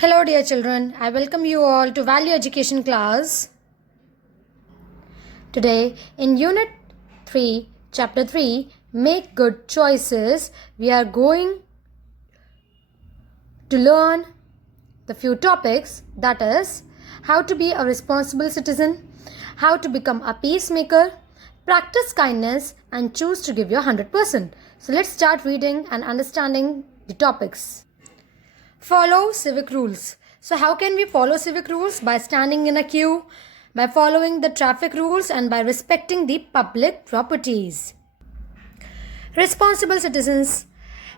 Hello dear children, I welcome you all to Value Education class. Today in Unit 3, Chapter 3, Make Good Choices, we are going to learn the few topics, that is, how to be a responsible citizen, how to become a peacemaker, practice kindness and choose to give your 100%. So let's start reading and understanding the topics. Follow civic rules. So how can we follow civic rules? By standing in a queue, by following the traffic rules and by respecting the public properties. Responsible citizens.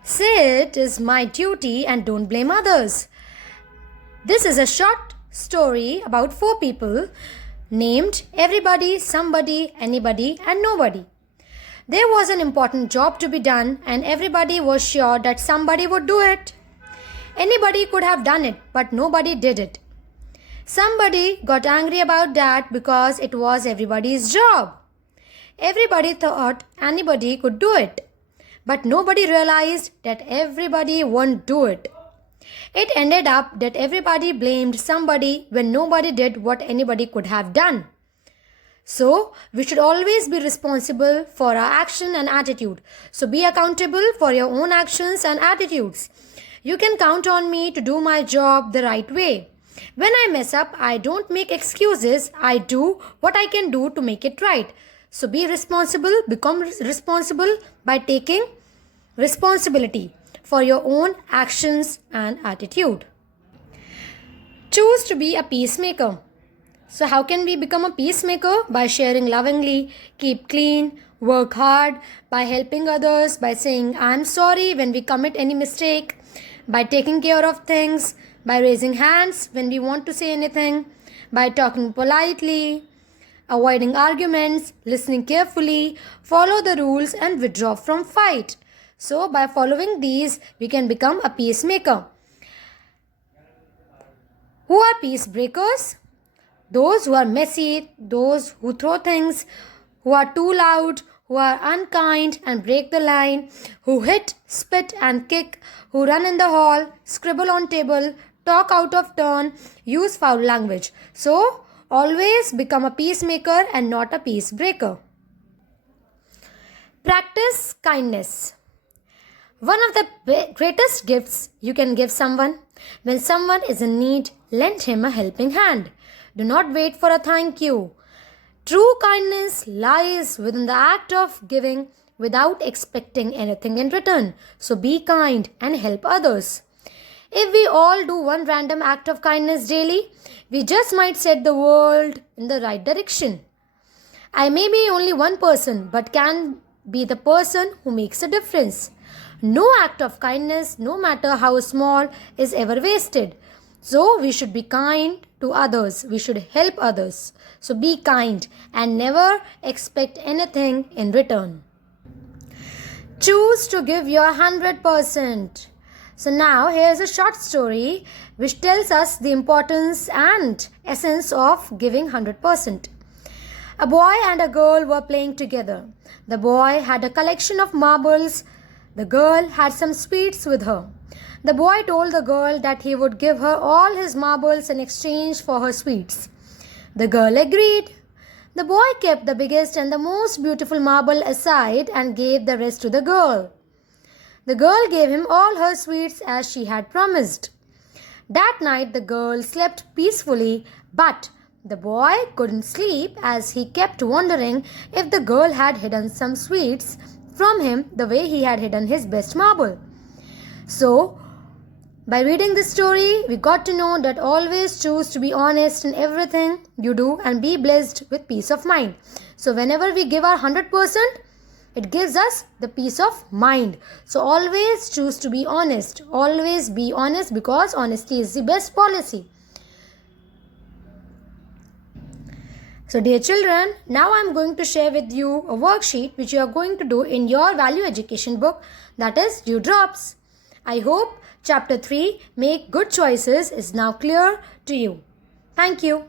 Say it is my duty and don't blame others. This is a short story about 4 people named everybody, somebody, anybody and nobody. There was an important job to be done and everybody was sure that somebody would do it. Anybody could have done it, but nobody did it. Somebody got angry about that because it was everybody's job. Everybody thought anybody could do it, but nobody realized that everybody won't do it. It ended up that everybody blamed somebody when nobody did what anybody could have done. So, we should always be responsible for our action and attitude. So, be accountable for your own actions and attitudes. You can count on me to do my job the right way. When I mess up, I don't make excuses. I do what I can do to make it right. So be responsible, become responsible by taking responsibility for your own actions and attitude. Choose to be a peacemaker. So how can we become a peacemaker? By sharing lovingly, keep clean, work hard, by helping others, by saying I'm sorry when we commit any mistake, by taking care of things, by raising hands when we want to say anything, by talking politely, avoiding arguments, listening carefully, follow the rules and withdraw from fight. So by following these, we can become a peacemaker. Who are peace breakers? Those who are messy, those who throw things, who are too loud, who are unkind and break the line, who hit, spit and kick, who run in the hall, scribble on table, talk out of turn, use foul language. So, always become a peacemaker and not a peace breaker. Practice kindness. One of the greatest gifts you can give someone, when someone is in need, lend him a helping hand. Do not wait for a thank you. True kindness lies within the act of giving without expecting anything in return. So be kind and help others. If we all do one random act of kindness daily, we just might set the world in the right direction. I may be only one person, but can be the person who makes a difference. No act of kindness, no matter how small, is ever wasted. So we should be kind to others. We should help others. So be kind and never expect anything in return. Choose to give your 100%. So now here's a short story which tells us the importance and essence of giving 100%. A boy and a girl were playing together. The boy had a collection of marbles. The girl had some sweets with her. The boy told the girl that he would give her all his marbles in exchange for her sweets. The girl agreed. The boy kept the biggest and the most beautiful marble aside and gave the rest to the girl. The girl gave him all her sweets as she had promised. That night the girl slept peacefully, but the boy couldn't sleep as he kept wondering if the girl had hidden some sweets from him the way he had hidden his best marble. So, by reading this story, we got to know that always choose to be honest in everything you do and be blessed with peace of mind. So whenever we give our 100%, it gives us the peace of mind. So always choose to be honest. Always be honest because honesty is the best policy. So dear children, now I am going to share with you a worksheet which you are going to do in your value education book, that is Dewdrops. I hope Chapter 3, Make Good Choices, is now clear to you. Thank you.